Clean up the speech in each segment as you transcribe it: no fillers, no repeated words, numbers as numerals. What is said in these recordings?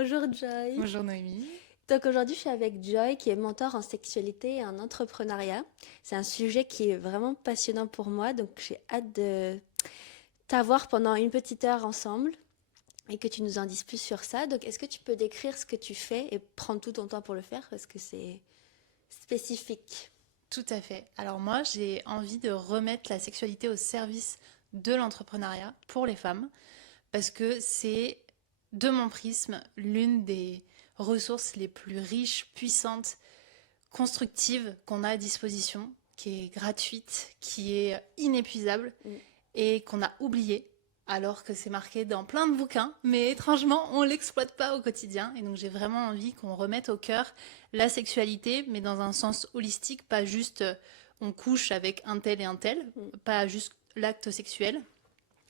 Bonjour Joy. Bonjour Noémie. Donc aujourd'hui, je suis avec Joy, qui est mentor en sexualité et en entrepreneuriat. C'est un sujet qui est vraiment passionnant pour moi, donc j'ai hâte de t'avoir pendant une petite heure ensemble et que tu nous en dises plus sur ça. Donc est-ce que tu peux décrire ce que tu fais et prendre tout ton temps pour le faire parce que c'est spécifique. Tout à fait. Alors moi, j'ai envie de remettre la sexualité au service de l'entrepreneuriat pour les femmes parce que c'est, de mon prisme, l'une des ressources les plus riches, puissantes, constructives qu'on a à disposition, qui est gratuite, qui est inépuisable Mm. et qu'on a oublié alors que c'est marqué dans plein de bouquins, mais étrangement, on l'exploite pas au quotidien. Et donc j'ai vraiment envie qu'on remette au cœur la sexualité, mais dans un sens holistique, pas juste on couche avec un tel, Mm. pas juste l'acte sexuel,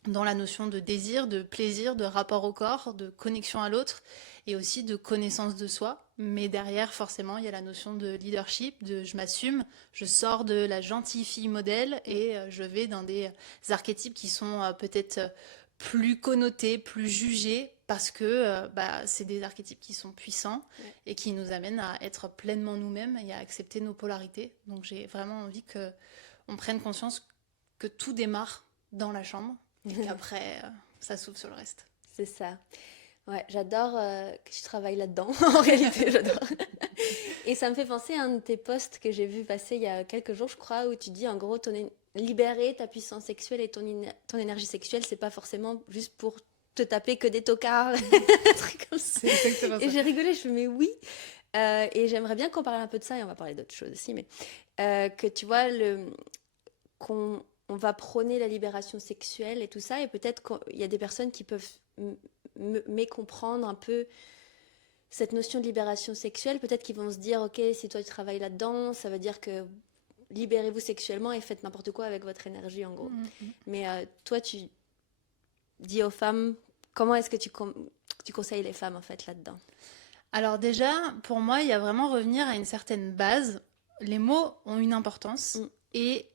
dans la notion de désir, de plaisir, de rapport au corps, de connexion à l'autre et aussi de connaissance de soi. Mais derrière, forcément, il y a la notion de leadership, de je m'assume, je sors de la gentille fille modèle et je vais dans des archétypes qui sont peut-être plus connotés, plus jugés, parce que c'est des archétypes qui sont puissants Ouais. et qui nous amènent à être pleinement nous-mêmes et à accepter nos polarités. Donc j'ai vraiment envie qu'on prenne conscience que tout démarre dans la chambre et qu'après, ça s'ouvre sur le reste. C'est ça. Ouais, j'adore que tu travailles là-dedans. En réalité, j'adore. Et ça me fait penser à un de tes posts que j'ai vu passer il y a quelques jours, je crois, où tu dis en gros, libérer ta puissance sexuelle et ton énergie sexuelle, c'est pas forcément juste pour te taper que des tocards, un truc comme ça. C'est exactement Et ça. j'ai rigolé, je fais mais oui. Et j'aimerais bien qu'on parle un peu de ça, et on va parler d'autres choses aussi, mais que tu vois, qu'on on va prôner la libération sexuelle et tout ça, et peut-être qu'il y a des personnes qui peuvent mécomprendre un peu cette notion de libération sexuelle. Peut-être qu'ils vont se dire, ok, si toi tu travailles là-dedans, ça veut dire que libérez-vous sexuellement et faites n'importe quoi avec votre énergie, en gros. Mm. Mais toi, tu dis aux femmes, comment est-ce que tu conseilles les femmes, en fait, là-dedans? Alors déjà, pour moi, il y a vraiment revenir à une certaine base. Les mots ont une importance Mm. et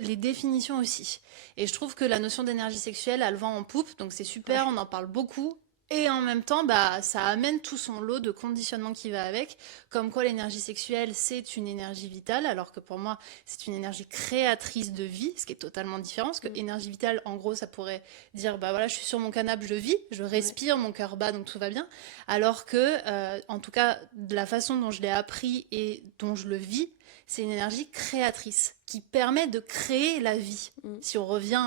les définitions aussi. Et je trouve que la notion d'énergie sexuelle a le vent en poupe, donc c'est super, Ouais. on en parle beaucoup. Et en même temps, ça amène tout son lot de conditionnement qui va avec, comme quoi l'énergie sexuelle, c'est une énergie vitale, alors que pour moi, c'est une énergie créatrice de vie, ce qui est totalement différent, parce que Mm. énergie vitale, en gros, ça pourrait dire, bah voilà, je suis sur mon canapé, je vis, je Ouais. respire, mon cœur bat, donc tout va bien. Alors que, en tout cas, de la façon dont je l'ai appris et dont je le vis, c'est une énergie créatrice qui permet de créer la vie. Mm. Si on revient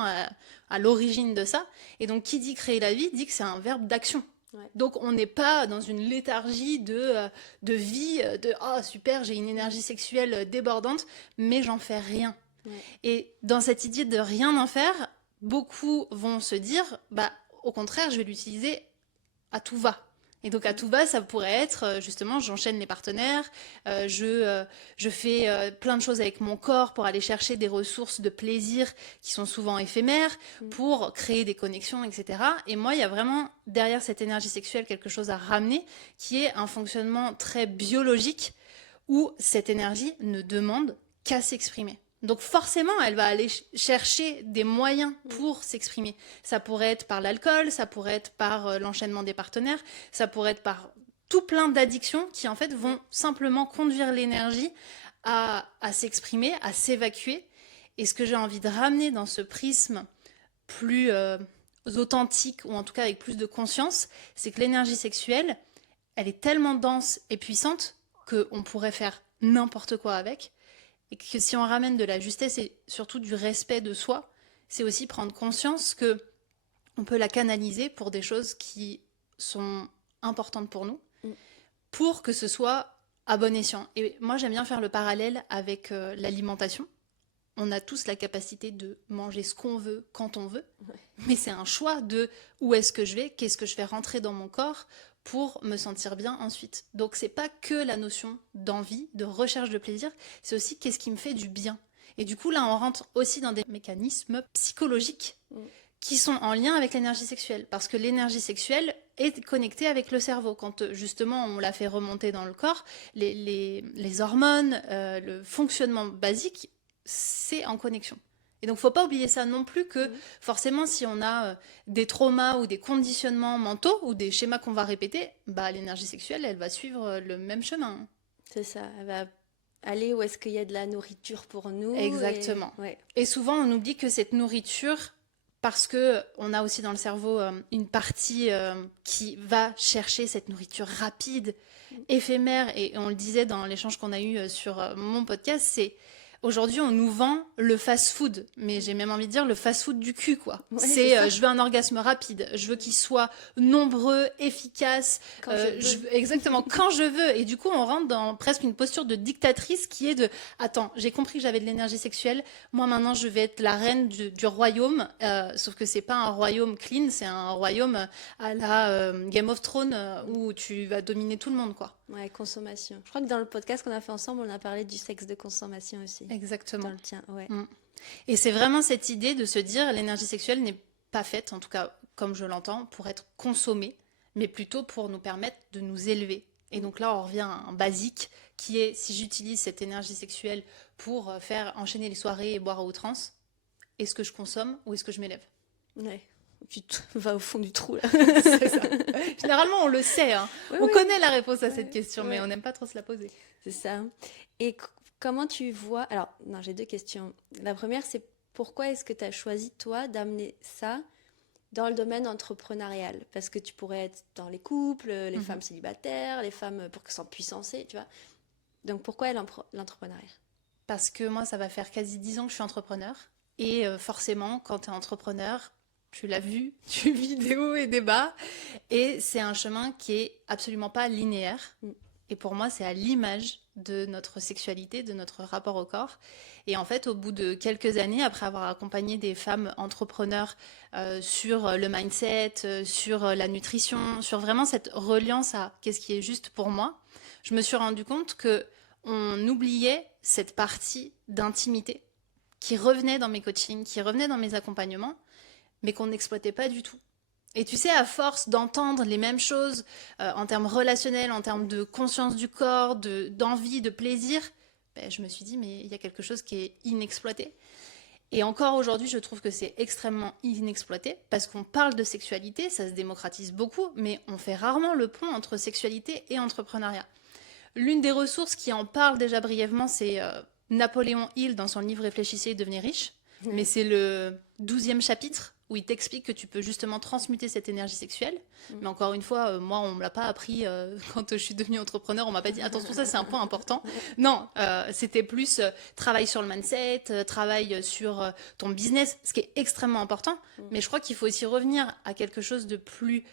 à l'origine de ça, et donc qui dit créer la vie dit que c'est un verbe d'action. Ouais. Donc on n'est pas dans une léthargie de vie, de ah super, j'ai une énergie sexuelle débordante, mais j'en fais rien. Ouais. Et dans cette idée de rien en faire, beaucoup vont se dire, bah au contraire, je vais l'utiliser à tout va. Et donc à tout va, ça pourrait être justement, j'enchaîne les partenaires, je fais plein de choses avec mon corps pour aller chercher des ressources de plaisir qui sont souvent éphémères, Mm. pour créer des connexions, etc. Et moi, il y a vraiment derrière cette énergie sexuelle quelque chose à ramener, qui est un fonctionnement très biologique, où cette énergie ne demande qu'à s'exprimer. Donc forcément, elle va aller chercher des moyens pour s'exprimer. Ça pourrait être par l'alcool, ça pourrait être par l'enchaînement des partenaires, ça pourrait être par tout plein d'addictions qui en fait vont simplement conduire l'énergie à s'exprimer, à s'évacuer. Et ce que j'ai envie de ramener dans ce prisme plus authentique, ou en tout cas avec plus de conscience, c'est que l'énergie sexuelle, elle est tellement dense et puissante qu'on pourrait faire n'importe quoi avec. Et que si on ramène de la justesse et surtout du respect de soi, c'est aussi prendre conscience que on peut la canaliser pour des choses qui sont importantes pour nous, Mm. pour que ce soit à bon escient. Et moi, j'aime bien faire le parallèle avec l'alimentation. On a tous la capacité de manger ce qu'on veut quand on veut, Ouais. mais c'est un choix de où est-ce que je vais, qu'est-ce que je fais rentrer dans mon corps pour me sentir bien ensuite. Donc c'est pas que la notion d'envie, de recherche de plaisir, c'est aussi qu'est-ce qui me fait du bien. Et du coup là on rentre aussi dans des mécanismes psychologiques Mm. qui sont en lien avec l'énergie sexuelle, parce que l'énergie sexuelle est connectée avec le cerveau. Quand justement on la fait remonter dans le corps, les hormones, le fonctionnement basique, c'est en connexion. Et donc, faut pas oublier ça non plus que Mhm. forcément, si on a des traumas ou des conditionnements mentaux ou des schémas qu'on va répéter, bah, l'énergie sexuelle, elle va suivre le même chemin. C'est ça, elle va aller où est-ce qu'il y a de la nourriture pour nous et Exactement. ouais. Et souvent, on oublie que cette nourriture, parce que on a aussi dans le cerveau une partie qui va chercher cette nourriture rapide, éphémère, et on le disait dans l'échange qu'on a eu sur mon podcast, c'est aujourd'hui on nous vend le fast-food, mais j'ai même envie de dire le fast-food du cul, quoi. Ouais, c'est C'est ça. je veux un orgasme rapide, je veux qu'il soit nombreux, efficace, Quand je veux. exactement quand je veux, et du coup on rentre dans presque une posture de dictatrice qui est de attends, j'ai compris que j'avais de l'énergie sexuelle, moi maintenant je vais être la reine du royaume, sauf que c'est pas un royaume clean, c'est un royaume à la Game of Thrones où tu vas dominer tout le monde, quoi. Ouais, consommation. Je crois que dans le podcast qu'on a fait ensemble, on a parlé du sexe de consommation aussi. Dans Exactement. le tien, ouais. Mm. Et c'est vraiment cette idée de se dire l'énergie sexuelle n'est pas faite, en tout cas comme je l'entends, pour être consommée, mais plutôt pour nous permettre de nous élever. Et donc là, on revient à un basique qui est si j'utilise cette énergie sexuelle pour faire enchaîner les soirées et boire à outrance, est-ce que je consomme ou est-ce que je m'élève? Ouais. Tu vas au fond du trou là. C'est ça. Généralement, on le sait, hein. Oui, On oui. connaît la réponse à cette Ouais, question, mais ouais. on n'aime pas trop se la poser. C'est ça. Et comment tu vois... Alors, non, j'ai deux questions. La première, c'est pourquoi est-ce que tu as choisi, toi, d'amener ça dans le domaine entrepreneurial? Parce que tu pourrais être dans les couples, les femmes célibataires, les femmes pour qu'elles soient puissancées, tu vois. Donc, pourquoi l'entrepreneuriat? Parce que moi, ça va faire quasi 10 ans que je suis entrepreneur. Et forcément, quand tu es entrepreneur, tu l'as vu, tu vis des hauts et des bas. Et c'est un chemin qui est absolument pas linéaire. Mm. Et pour moi, c'est à l'image de notre sexualité, de notre rapport au corps. Et en fait, au bout de quelques années, après avoir accompagné des femmes entrepreneurs sur le mindset, sur la nutrition, sur vraiment cette reliance à qu'est-ce qui est juste pour moi, je me suis rendu compte que on oubliait cette partie d'intimité qui revenait dans mes coachings, qui revenait dans mes accompagnements, mais qu'on n'exploitait pas du tout. Et tu sais, à force d'entendre les mêmes choses en termes relationnels, en termes de conscience du corps, d'envie, de plaisir, ben, je me suis dit, mais il y a quelque chose qui est inexploité. Et encore aujourd'hui, je trouve que c'est extrêmement inexploité parce qu'on parle de sexualité, ça se démocratise beaucoup, mais on fait rarement le pont entre sexualité et entrepreneuriat. L'une des ressources qui en parle déjà brièvement, c'est Napoléon Hill dans son livre Réfléchissez et devenez riche. Mais c'est le 12e chapitre où il t'explique que tu peux justement transmuter cette énergie sexuelle. Mais encore une fois, moi, on ne me l'a pas appris quand je suis devenue entrepreneur. On m'a pas dit, attention, ça c'est un point important. Non, c'était plus travail sur le mindset, travail sur ton business, ce qui est extrêmement important. Mais je crois qu'il faut aussi revenir à quelque chose de plus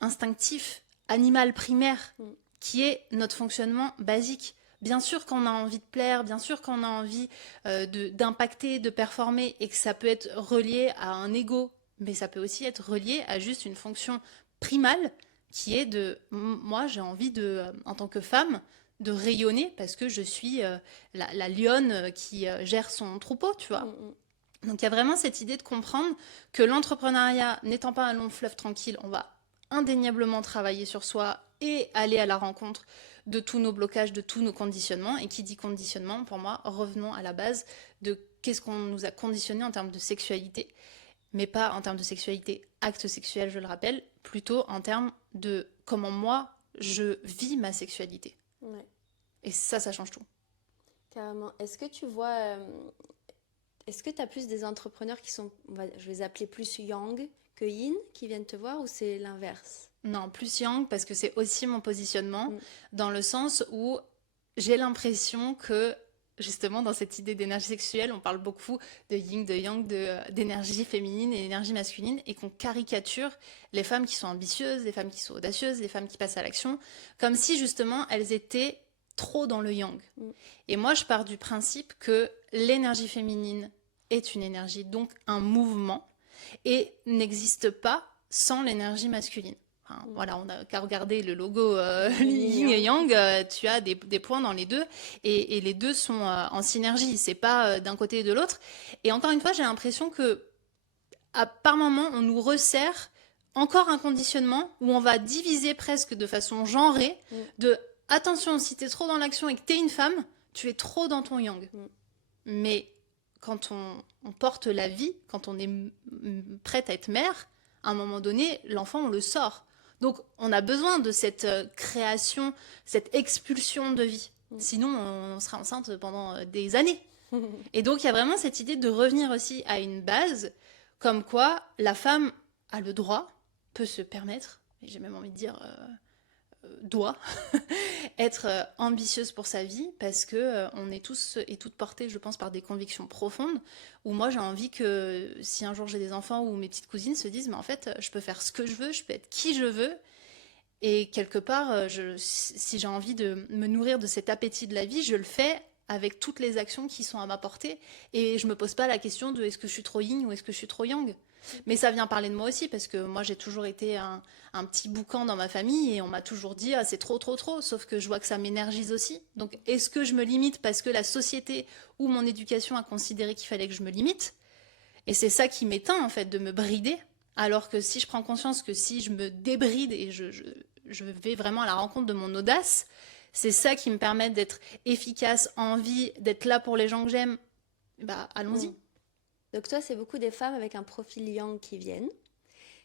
instinctif, animal primaire, qui est notre fonctionnement basique. Bien sûr qu'on a envie de plaire, bien sûr qu'on a envie d'impacter, de performer, et que ça peut être relié à un ego, mais ça peut aussi être relié à juste une fonction primale qui est moi j'ai envie en tant que femme, de rayonner parce que je suis la lionne qui gère son troupeau, tu vois. Donc il y a vraiment cette idée de comprendre que l'entrepreneuriat n'étant pas un long fleuve tranquille, on va indéniablement travailler sur soi et aller à la rencontre de tous nos blocages, de tous nos conditionnements. Et qui dit conditionnement, pour moi, revenons à la base de qu'est-ce qu'on nous a conditionné en termes de sexualité, mais pas en termes de sexualité, acte sexuel, je le rappelle, plutôt en termes de comment moi, je vis ma sexualité. Ouais, Et ça change tout. carrément. Est-ce que tu vois... Est-ce que tu as plus des entrepreneurs qui sont, je vais les appeler plus yang que yin, qui viennent te voir, ou c'est l'inverse? Non, plus yang, parce que c'est aussi mon positionnement, dans le sens où j'ai l'impression que, justement, dans cette idée d'énergie sexuelle, on parle beaucoup de yin, de yang, d'énergie féminine et d'énergie masculine, et qu'on caricature les femmes qui sont ambitieuses, les femmes qui sont audacieuses, les femmes qui passent à l'action, comme si, justement, elles étaient trop dans le yang. Et moi, je pars du principe que l'énergie féminine est une énergie, donc un mouvement, et n'existe pas sans l'énergie masculine. Enfin, voilà, on n'a qu'à regarder le logo yin et yang, tu as des points dans les deux, et les deux sont en synergie, c'est pas d'un côté et de l'autre. Et encore une fois, j'ai l'impression que par moment, on nous resserre encore un conditionnement où on va diviser presque de façon genrée de attention, si t'es trop dans l'action et que t'es une femme, tu es trop dans ton yang. Mais quand on on porte la vie, quand on est prête à être mère, à un moment donné, l'enfant, on le sort. Donc, on a besoin de cette création, cette expulsion de vie. Sinon, on sera enceinte pendant des années. Et donc, il y a vraiment cette idée de revenir aussi à une base, comme quoi la femme a le droit, peut se permettre, et j'ai même envie de dire doit, être ambitieuse pour sa vie, parce que on est tous et toutes portés, je pense, par des convictions profondes, où moi j'ai envie que si un jour j'ai des enfants ou mes petites cousines se disent, mais en fait, je peux faire ce que je veux, je peux être qui je veux, et quelque part, si j'ai envie de me nourrir de cet appétit de la vie, je le fais avec toutes les actions qui sont à ma portée, et je me pose pas la question de est-ce que je suis trop yin ou est-ce que je suis trop yang. Mais ça vient parler de moi aussi, parce que moi j'ai toujours été un petit boucan dans ma famille, et on m'a toujours dit ah, c'est trop trop trop, sauf que je vois que ça m'énergise aussi. Donc est-ce que je me limite parce que la société ou mon éducation a considéré qu'il fallait que je me limite? Et c'est ça qui m'éteint en fait, de me brider. Alors que si je prends conscience que si je me débride et je vais vraiment à la rencontre de mon audace, c'est ça qui me permet d'être efficace, en vie, d'être là pour les gens que j'aime, bah allons-y. Donc toi, c'est beaucoup des femmes avec un profil yang qui viennent.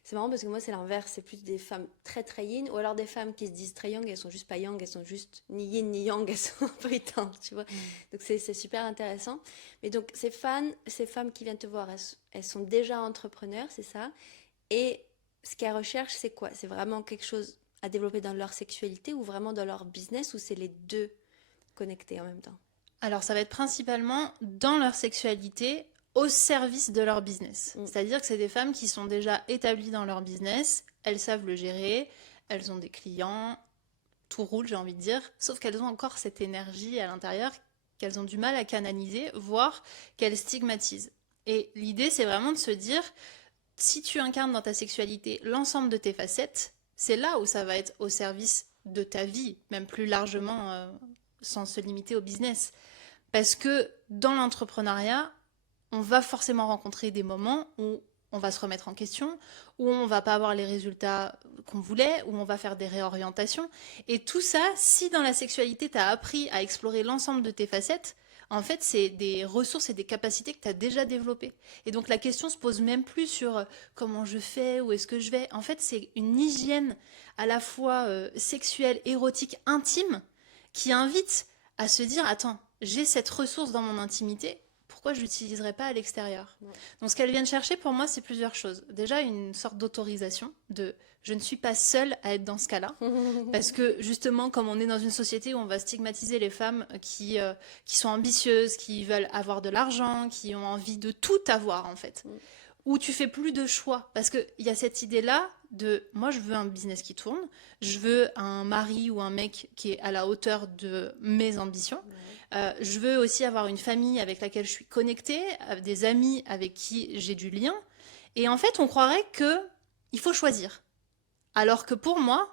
C'est marrant parce que moi, c'est l'inverse. C'est plus des femmes très très yin, ou alors des femmes qui se disent très yang, elles sont juste pas yang, elles sont juste ni yin ni yang, elles sont un peu éteintes, tu vois. Donc c'est super intéressant. Mais donc ces femmes qui viennent te voir, elles sont déjà entrepreneurs, c'est ça. Et ce qu'elles recherchent, c'est quoi? C'est vraiment quelque chose à développer dans leur sexualité ou vraiment dans leur business, ou c'est les deux connectés en même temps? Alors ça va être principalement dans leur sexualité, au service de leur business. C'est-à-dire que c'est des femmes qui sont déjà établies dans leur business, elles savent le gérer, elles ont des clients, tout roule, j'ai envie de dire, sauf qu'elles ont encore cette énergie à l'intérieur qu'elles ont du mal à canaliser, voire qu'elles stigmatisent. Et l'idée, c'est vraiment de se dire, si tu incarnes dans ta sexualité l'ensemble de tes facettes, c'est là où ça va être au service de ta vie, même plus largement, sans se limiter au business. Parce que dans l'entrepreneuriat, on va forcément rencontrer des moments où on va se remettre en question, où on va pas avoir les résultats qu'on voulait, où on va faire des réorientations. Et tout ça, si dans la sexualité, tu as appris à explorer l'ensemble de tes facettes, en fait, c'est des ressources et des capacités que tu as déjà développées. Et donc la question se pose même plus sur comment je fais, où est-ce que je vais. En fait, c'est une hygiène à la fois sexuelle, érotique, intime, qui invite à se dire, attends, j'ai cette ressource dans mon intimité, pourquoi je l'utiliserais pas à l'extérieur? Donc ce qu'elles viennent chercher pour moi, c'est plusieurs choses. Déjà, une sorte d'autorisation de je ne suis pas seule à être dans ce cas-là. Parce que justement, comme on est dans une société où on va stigmatiser les femmes qui sont ambitieuses, qui veulent avoir de l'argent, qui ont envie de tout avoir en fait. Où tu fais plus de choix. Parce qu'il y a cette idée-là de moi, je veux un business qui tourne, je veux un mari ou un mec qui est à la hauteur de mes ambitions. Je veux aussi avoir une famille avec laquelle je suis connectée, des amis avec qui j'ai du lien. Et en fait, on croirait qu'il faut choisir. Alors que pour moi,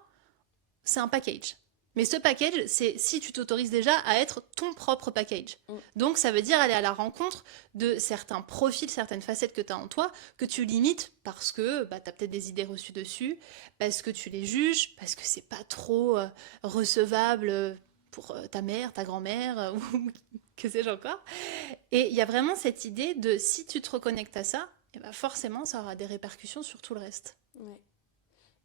c'est un package. Mais ce package, c'est si tu t'autorises déjà à être ton propre package. Donc ça veut dire aller à la rencontre de certains profils, certaines facettes que tu as en toi, que tu limites parce que tu as peut-être des idées reçues dessus, parce que tu les juges, parce que c'est pas trop recevable pour ta mère, ta grand-mère, ou que sais-je encore. Et il y a vraiment cette idée de si tu te reconnectes à ça, eh ben forcément ça aura des répercussions sur tout le reste. Ouais.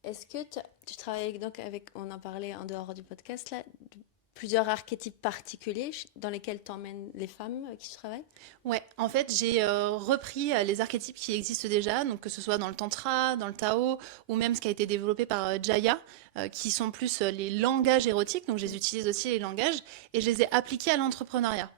Est-ce que tu travailles donc avec, on en parlait en dehors du podcast là, plusieurs archétypes particuliers dans lesquels tu emmènes les femmes qui travaillent? Ouais, en fait, j'ai repris les archétypes qui existent déjà, donc que ce soit dans le tantra, dans le Tao, ou même ce qui a été développé par Jaya, qui sont plus les langages érotiques, donc je les utilise aussi les langages, et je les ai appliqués à l'entrepreneuriat.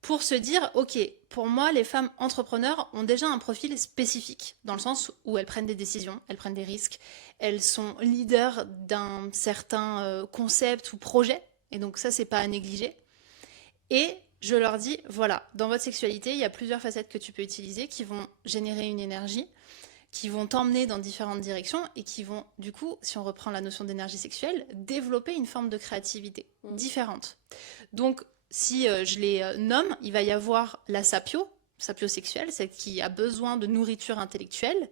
Pour se dire, ok, pour moi, les femmes entrepreneurs ont déjà un profil spécifique, dans le sens où elles prennent des décisions, elles prennent des risques, elles sont leaders d'un certain concept ou projet, et donc ça, c'est pas à négliger. Et je leur dis, voilà, dans votre sexualité, il y a plusieurs facettes que tu peux utiliser qui vont générer une énergie, qui vont t'emmener dans différentes directions et qui vont, du coup, si on reprend la notion d'énergie sexuelle, développer une forme de créativité différente. Donc, si je les nomme, il va y avoir la sapio, sapiosexuelle, celle qui a besoin de nourriture intellectuelle.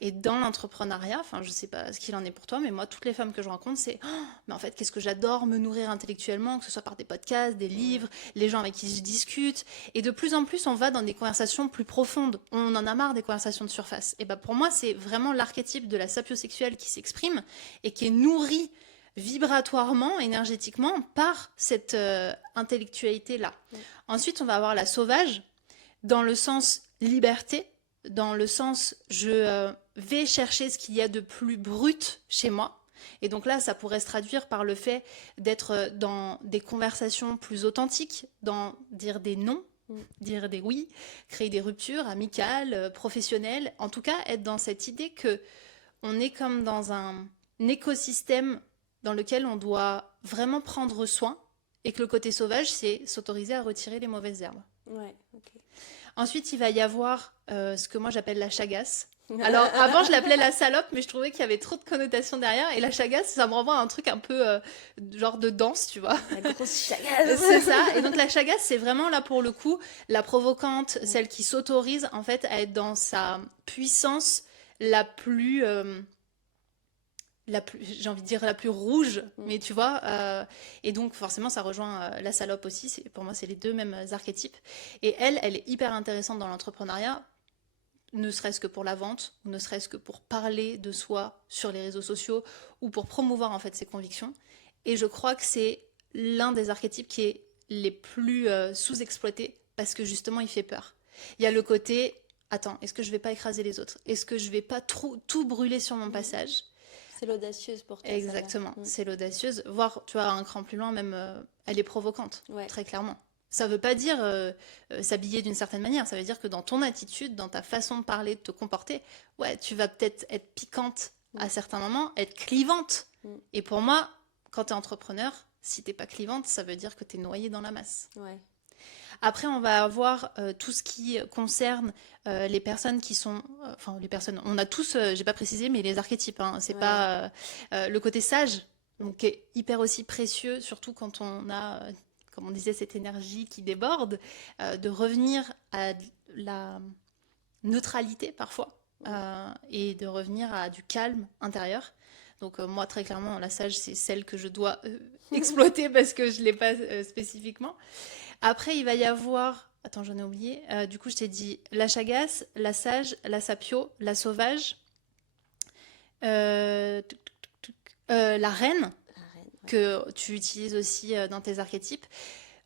Et dans l'entrepreneuriat, enfin, je sais pas ce qu'il en est pour toi, mais moi, toutes les femmes que je rencontre, c'est oh, mais en fait, qu'est-ce que j'adore me nourrir intellectuellement, que ce soit par des podcasts, des livres, les gens avec qui je discute. Et de plus en plus, on va dans des conversations plus profondes. On en a marre des conversations de surface. Et ben pour moi, c'est vraiment l'archétype de la sapiosexuelle qui s'exprime et qui est nourrie vibratoirement, énergétiquement, par cette intellectualité-là. Ensuite, on va avoir la sauvage, dans le sens liberté, dans le sens je vais chercher ce qu'il y a de plus brut chez moi. Et donc là, ça pourrait se traduire par le fait d'être dans des conversations plus authentiques, dans dire des non, dire des oui, créer des ruptures amicales, professionnelles. En tout cas, être dans cette idée que on est comme dans un écosystème dans lequel on doit vraiment prendre soin et que le côté sauvage, c'est s'autoriser à retirer les mauvaises herbes. Ouais, ok. Ensuite, il va y avoir ce que moi j'appelle la chagasse. Alors, avant, je l'appelais la salope, mais je trouvais qu'il y avait trop de connotations derrière. Et la chagasse, ça me renvoie à un truc un peu genre de danse, tu vois. La grosse chagasse. C'est ça. Et donc, la chagasse, c'est vraiment là pour le coup, la provocante, celle qui s'autorise en fait à être dans sa puissance la plus. J'ai envie de dire la plus rouge, mais tu vois, et donc forcément ça rejoint la salope aussi, pour moi c'est les deux mêmes archétypes, et elle est hyper intéressante dans l'entrepreneuriat, ne serait-ce que pour la vente, ou ne serait-ce que pour parler de soi sur les réseaux sociaux, ou pour promouvoir en fait ses convictions, et je crois que c'est l'un des archétypes qui est les plus sous-exploités, parce que justement il fait peur. Il y a le côté, attends, est-ce que je vais pas écraser les autres? Est-ce que je vais pas tout brûler sur mon passage? C'est l'audacieuse pour toi. Exactement, c'est l'audacieuse. Voire, tu vois, un cran plus loin, même, elle est provocante, très clairement. Ça veut pas dire s'habiller d'une certaine manière, ça veut dire que dans ton attitude, dans ta façon de parler, de te comporter, ouais, tu vas peut-être être piquante à certains moments, être clivante. Et pour moi, quand tu es entrepreneur, si t'es pas clivante, ça veut dire que tu es noyée dans la masse. Après, on va avoir tout ce qui concerne les personnes qui sont... Enfin, les personnes... On a tous, j'ai pas précisé, mais les archétypes. Hein, c'est pas... le côté sage, donc, qui est hyper aussi précieux, surtout quand on a, comme on disait, cette énergie qui déborde, de revenir à la neutralité parfois, et de revenir à du calme intérieur. Donc moi, très clairement, la sage, c'est celle que je dois exploiter parce que je ne l'ai pas spécifiquement. Après, il va y avoir... Attends, j'en ai oublié. Du coup, je t'ai dit la chagasse, la sage, la sapio, la sauvage, la reine, que tu utilises aussi dans tes archétypes.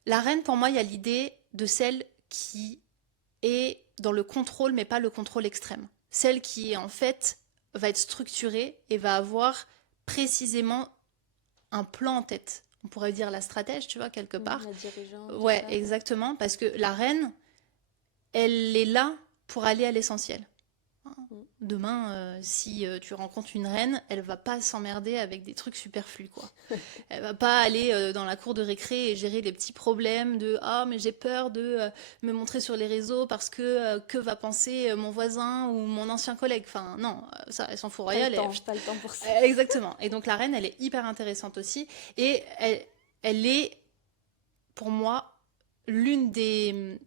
La reine, pour moi, il y a l'idée de celle qui est dans le contrôle, mais pas le contrôle extrême. Celle qui, en fait, va être structurée et va avoir précisément un plan en tête. On pourrait dire la stratège, tu vois, quelque part. La dirigeante. Ouais, exactement, parce que la reine, elle est là pour aller à l'essentiel. Demain, si tu rencontres une reine, elle va pas s'emmerder avec des trucs superflus, quoi. Elle va pas aller dans la cour de récré et gérer les petits problèmes de ah mais j'ai peur de me montrer sur les réseaux parce que va penser mon voisin ou mon ancien collègue. Enfin non, ça elle s'en fout royal. Pas le temps pour ça. Exactement. Et donc la reine, elle est hyper intéressante aussi et elle est pour moi l'une des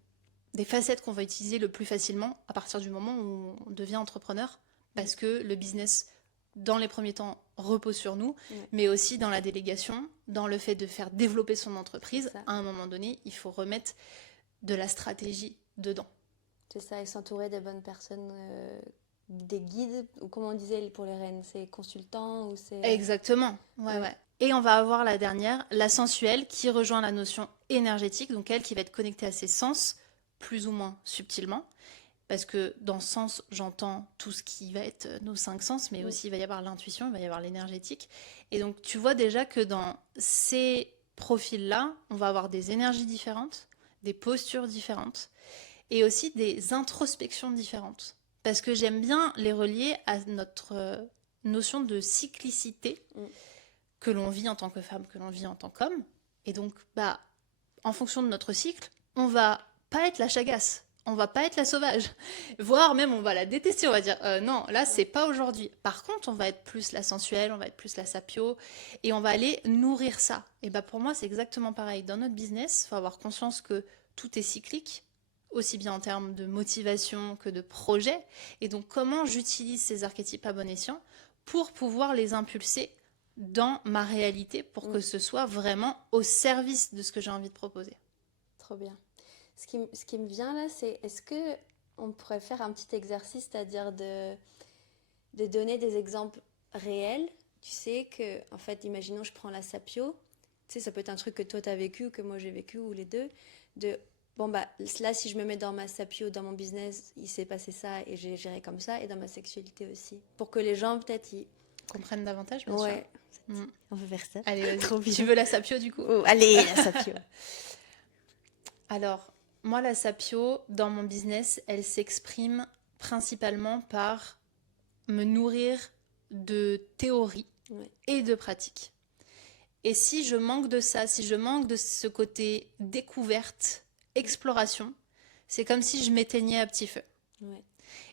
facettes qu'on va utiliser le plus facilement à partir du moment où on devient entrepreneur, parce que le business, dans les premiers temps, repose sur nous, mais aussi dans la délégation, dans le fait de faire développer son entreprise. À un moment donné, il faut remettre de la stratégie dedans. C'est ça, et s'entourer des bonnes personnes, des guides, ou comment on disait pour les reines, c'est consultant ou c'est... Exactement, ouais. Et on va avoir la dernière, la sensuelle, qui rejoint la notion énergétique, donc elle qui va être connectée à ses sens, plus ou moins subtilement, parce que dans sens, j'entends tout ce qui va être nos 5 sens, mais aussi il va y avoir l'intuition, il va y avoir l'énergétique. Et donc tu vois déjà que dans ces profils-là, on va avoir des énergies différentes, des postures différentes, et aussi des introspections différentes. Parce que j'aime bien les relier à notre notion de cyclicité que l'on vit en tant que femme, que l'on vit en tant qu'homme. Et donc, en fonction de notre cycle, on va pas être la chagasse, on va pas être la sauvage, voire même on va la détester, on va dire non, là c'est pas aujourd'hui. Par contre, on va être plus la sensuelle, on va être plus la sapio, et on va aller nourrir ça. Et pour moi c'est exactement pareil. Dans notre business, il faut avoir conscience que tout est cyclique, aussi bien en termes de motivation que de projet. Et donc, comment j'utilise ces archétypes à bon escient pour pouvoir les impulser dans ma réalité pour que ce soit vraiment au service de ce que j'ai envie de proposer. Trop bien. Ce qui me vient là, c'est est-ce que on pourrait faire un petit exercice, c'est-à-dire de donner des exemples réels. Tu sais que, en fait, imaginons, je prends la sapio. Tu sais, ça peut être un truc que toi, tu as vécu ou que moi, j'ai vécu, ou les deux. De, bon, bah, là, si je me mets dans ma sapio, dans mon business, il s'est passé ça et j'ai géré comme ça, et dans ma sexualité aussi. Pour que les gens, peut-être, ils comprennent davantage, bien ouais. sûr. On veut faire ça. Allez, vas-y. Trop bien. Tu veux la sapio, du coup? Oh, allez, la sapio. Alors, moi, la sapio, dans mon business, elle s'exprime principalement par me nourrir de théorie et de pratique. Et si je manque de ça, si je manque de ce côté découverte, exploration, c'est comme si je m'éteignais à petit feu. Ouais.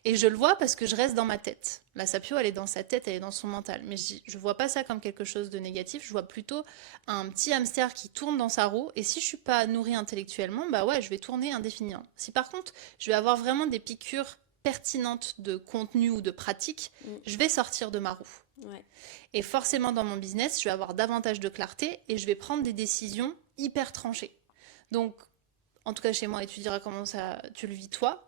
Et je le vois parce que je reste dans ma tête. La sapio, elle est dans sa tête, elle est dans son mental. Mais je vois pas ça comme quelque chose de négatif. Je vois plutôt un petit hamster qui tourne dans sa roue. Et si je suis pas nourrie intellectuellement, bah ouais, je vais tourner indéfiniment. Si par contre, je vais avoir vraiment des piqûres pertinentes de contenu ou de pratique, je vais sortir de ma roue. Ouais. Et forcément, dans mon business, je vais avoir davantage de clarté et je vais prendre des décisions hyper tranchées. Donc, en tout cas chez moi, et tu diras comment ça, tu le vis toi,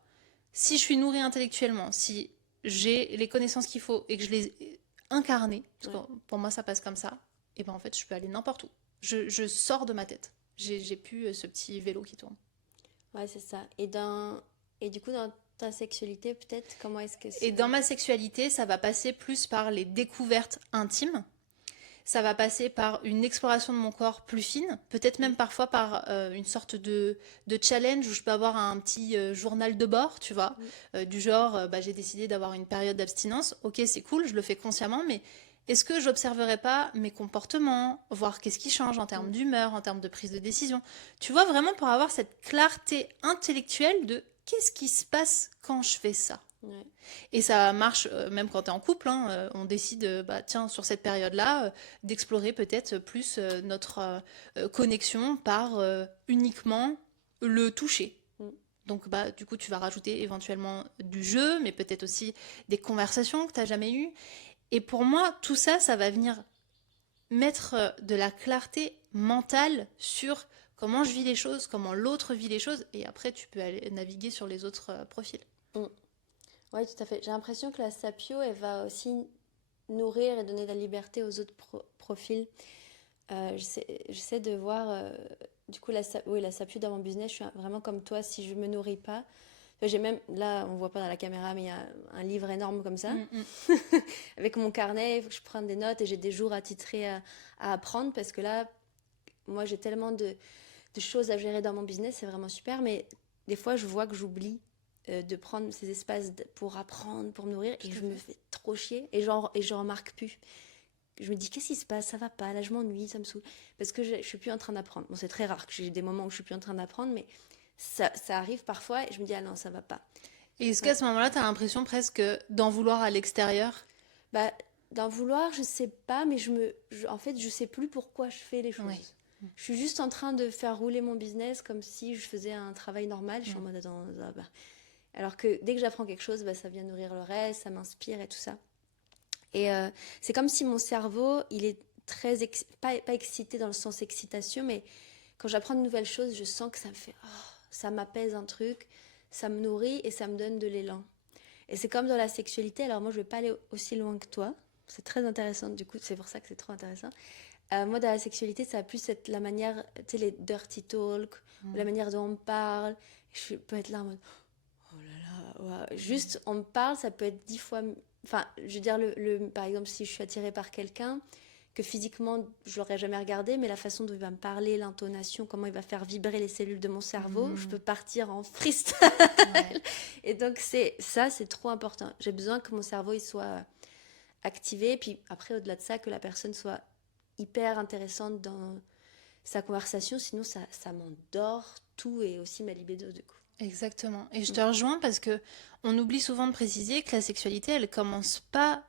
si je suis nourrie intellectuellement, si j'ai les connaissances qu'il faut et que je les incarne, parce que pour moi ça passe comme ça, et ben en fait je peux aller n'importe où. Je sors de ma tête. J'ai plus ce petit vélo qui tourne. Ouais, c'est ça. Et du coup, dans ta sexualité, peut-être, comment est-ce que c'est... Et dans ma sexualité, ça va passer plus par les découvertes intimes. Ça va passer par une exploration de mon corps plus fine, peut-être même parfois par une sorte de challenge où je peux avoir un petit journal de bord, tu vois, du genre, j'ai décidé d'avoir une période d'abstinence, ok, c'est cool, je le fais consciemment, mais est-ce que j'observerai pas mes comportements, voir qu'est-ce qui change en termes d'humeur, en termes de prise de décision, tu vois, vraiment pour avoir cette clarté intellectuelle de qu'est-ce qui se passe quand je fais ça. Ouais. Et ça marche même quand tu es en couple, hein, on décide, tiens, sur cette période-là, d'explorer peut-être plus notre connexion par uniquement le toucher. Donc, du coup, tu vas rajouter éventuellement du jeu, mais peut-être aussi des conversations que tu n'as jamais eues. Et pour moi, tout ça, ça va venir mettre de la clarté mentale sur comment je vis les choses, comment l'autre vit les choses, et après, tu peux aller naviguer sur les autres profils. Oui, tout à fait. J'ai l'impression que la sapio, elle va aussi nourrir et donner de la liberté aux autres profils. J'essaie de voir, du coup, la sapio dans mon business, je suis vraiment comme toi, si je me nourris pas. J'ai même, là, on voit pas dans la caméra, mais il y a un livre énorme comme ça, avec mon carnet, il faut que je prenne des notes et j'ai des jours attitrés à apprendre parce que là, moi, j'ai tellement de choses à gérer dans mon business, c'est vraiment super, mais des fois, je vois que j'oublie de prendre ces espaces pour apprendre, pour me nourrir, et je me fais trop chier, et je remarque plus. Je me dis, qu'est-ce qui se passe? Ça va pas, là je m'ennuie, ça me saoule. Parce que je suis plus en train d'apprendre. Bon, c'est très rare que j'ai des moments où je suis plus en train d'apprendre, mais ça arrive parfois, et je me dis, ah non, ça va pas. Et est-ce qu'à ce moment-là, tu as l'impression presque d'en vouloir à l'extérieur? D'en vouloir, je sais pas, mais en fait, je sais plus pourquoi je fais les choses. Ouais. Je suis juste en train de faire rouler mon business comme si je faisais un travail normal. Je suis en mode, attends, alors que dès que j'apprends quelque chose, ça vient nourrir le reste, ça m'inspire et tout ça. Et c'est comme si mon cerveau, il est très, pas excité dans le sens excitation, mais quand j'apprends de nouvelles choses, je sens que ça me fait, ça m'apaise un truc, ça me nourrit et ça me donne de l'élan. Et c'est comme dans la sexualité, alors moi je vais pas aller aussi loin que toi, c'est très intéressant, du coup c'est pour ça que c'est trop intéressant. Moi dans la sexualité, ça va plus être la manière, tu sais, les dirty talk, la manière dont on parle, je peux être là en mode... Oh là là, ouais. Juste on me parle, ça peut être 10 fois... Enfin, je veux dire, par exemple, si je suis attirée par quelqu'un, que physiquement, je l'aurais jamais regardé, mais la façon dont il va me parler, l'intonation, comment il va faire vibrer les cellules de mon cerveau, je peux partir en freestyle. Ouais. Et donc, c'est trop important. J'ai besoin que mon cerveau il soit activé, puis après, au-delà de ça, que la personne soit hyper intéressante dans sa conversation, sinon ça m'endort tout et aussi ma libido, du coup. Exactement. Et je te rejoins parce que on oublie souvent de préciser que la sexualité, elle commence pas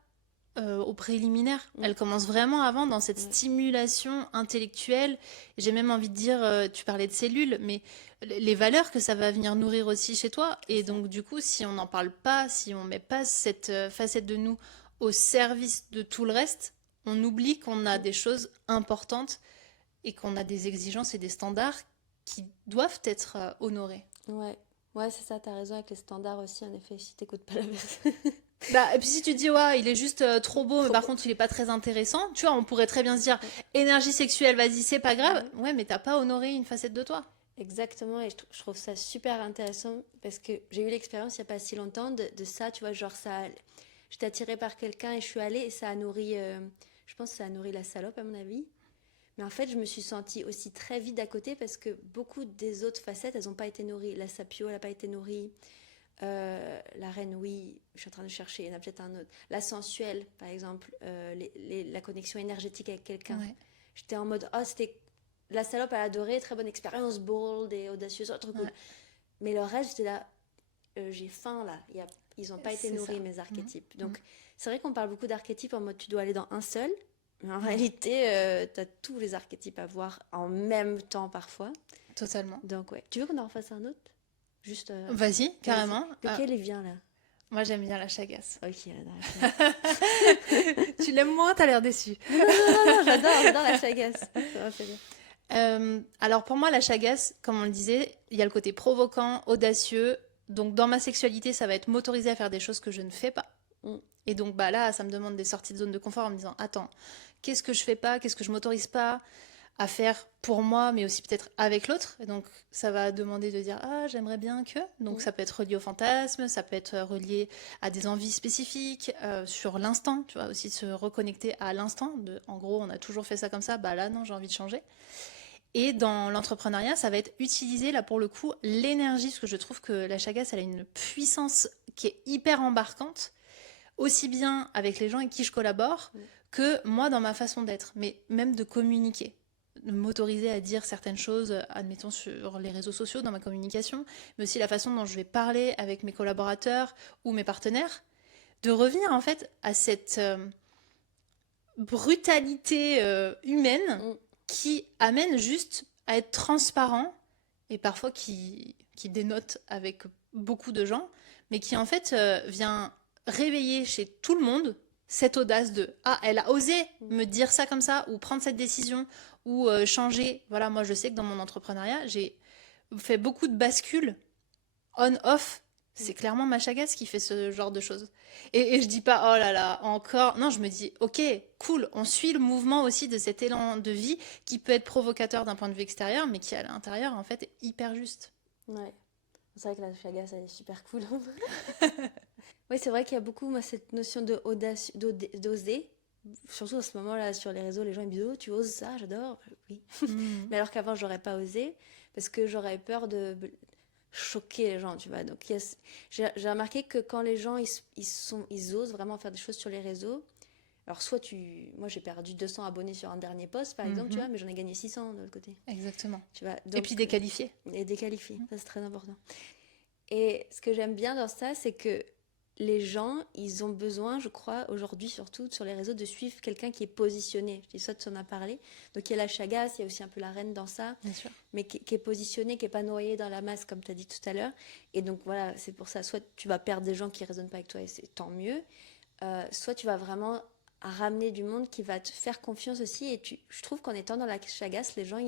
au préliminaire. Mm. Elle commence vraiment avant dans cette Ouais. stimulation intellectuelle. J'ai même envie de dire, tu parlais de cellules, mais les valeurs que ça va venir nourrir aussi chez toi. C'est Et ça. donc, du coup, si on n'en parle pas, si on met pas cette facette de nous au service de tout le reste, on oublie qu'on a Mm. des choses importantes et qu'on a des exigences et des standards qui doivent être honorés. Ouais. Ouais, c'est ça, t'as raison avec les standards aussi, en effet, si t'écoutes pas la personne. Bah, et puis si tu te dis, ouais, il est juste trop beau, mais Trop par beau. contre, il est pas très intéressant, tu vois, on pourrait très bien se dire, Ouais. énergie sexuelle, vas-y, c'est pas grave. Ouais. Ouais, mais t'as pas honoré une facette de toi. Exactement, et je trouve ça super intéressant parce que j'ai eu l'expérience il n'y a pas si longtemps de ça, tu vois, genre ça, j'étais attirée par quelqu'un et je suis allée et ça a nourri, je pense que ça a nourri la salope à mon avis. Mais en fait, je me suis sentie aussi très vide à côté parce que beaucoup des autres facettes, elles n'ont pas été nourries. La sapio, elle n'a pas été nourrie. La reine, oui, je suis en train de chercher, il y en a peut-être un autre. La sensuelle, par exemple, la connexion énergétique avec quelqu'un. Ouais, J'étais en mode, oh, c'était. La salope, elle a adoré, très bonne expérience, bold et audacieuse, oh, trop cool. ouais, Mais le reste, j'étais là, j'ai faim là. Ils n'ont pas été c'est ça. nourris, mes Mhm. archétypes. Mhm. Donc, c'est vrai qu'on parle beaucoup d'archétypes en mode tu dois aller dans un seul. Mais en réalité, tu as tous les archétypes à voir en même temps parfois. Totalement. Donc, ouais. Tu veux qu'on en refasse un autre? Juste. Vas-y, Vas-y. carrément. Lequel il vient là? Moi, j'aime bien la chagasse. Ok, là, Tu l'aimes moins, t'as l'air déçu. non, non, non, non, j'adore la chagasse. Ça va, c'est bien. Alors pour moi, la chagasse, comme on le disait, il y a le côté provoquant, audacieux. Donc dans ma sexualité, ça va être m'autoriser à faire des choses que je ne fais pas. Mm. Et donc bah là, ça me demande des sorties de zone de confort en me disant, attends, qu'est-ce que je fais pas, qu'est-ce que je m'autorise pas à faire pour moi, mais aussi peut-être avec l'autre. Et donc ça va demander de dire, ah, j'aimerais bien que. Donc Mm. ça peut être relié au fantasme, ça peut être relié à des envies spécifiques, sur l'instant, tu vois, aussi de se reconnecter à l'instant. En gros, on a toujours fait ça comme ça, bah là non, j'ai envie de changer. Et dans l'entrepreneuriat, ça va être utiliser là pour le coup l'énergie, parce que je trouve que la chagasse, elle a une puissance qui est hyper embarquante, aussi bien avec les gens avec qui je collabore Mm. que moi dans ma façon d'être, mais même de communiquer, de m'autoriser à dire certaines choses, admettons sur les réseaux sociaux, dans ma communication, mais aussi la façon dont je vais parler avec mes collaborateurs ou mes partenaires, de revenir en fait à cette brutalité humaine Mm. qui amène juste à être transparent et parfois qui dénote avec beaucoup de gens, mais qui en fait vient réveiller chez tout le monde cette audace de ah, elle a osé me dire ça comme ça ou prendre cette décision ou changer. Voilà, moi je sais que dans mon entrepreneuriat, j'ai fait beaucoup de bascules on-off. C'est clairement ma chagasse qui fait ce genre de choses. Et je dis pas, oh là là, encore. Non, je me dis, ok, cool, on suit le mouvement aussi de cet élan de vie qui peut être provocateur d'un point de vue extérieur, mais qui à l'intérieur, en fait, est hyper juste. Ouais. C'est vrai que la chagasse, elle est super cool. Oui, c'est vrai qu'il y a beaucoup, moi, cette notion de d'oser. Surtout en ce moment-là, sur les réseaux, les gens ils me disent, oh, tu oses ça, j'adore. Oui. Mm. Mais alors qu'avant, j'aurais pas osé parce que j'aurais peur de choquer les gens, tu vois. Donc, j'ai remarqué que quand les gens, ils osent vraiment faire des choses sur les réseaux, alors soit moi, j'ai perdu 200 abonnés sur un dernier post, par exemple, tu vois, Mhm. mais j'en ai gagné 600 de l'autre côté, Exactement. tu vois. Et Donc, puis déqualifié. et déqualifié, ça c'est très important. Et ce que j'aime bien dans ça, c'est que les gens, ils ont besoin, je crois, aujourd'hui surtout sur les réseaux, de suivre quelqu'un qui est positionné. Je dis ça, tu en as parlé. Donc il y a la chagasse, il y a aussi un peu la reine dans ça, Bien sûr. mais qui est positionné, qui n'est pas noyé dans la masse, comme tu as dit tout à l'heure. Et donc voilà, c'est pour ça, soit tu vas perdre des gens qui ne résonnent pas avec toi, et c'est tant mieux, soit tu vas vraiment ramener du monde qui va te faire confiance aussi. Et je trouve qu'en étant dans la chagasse, les gens,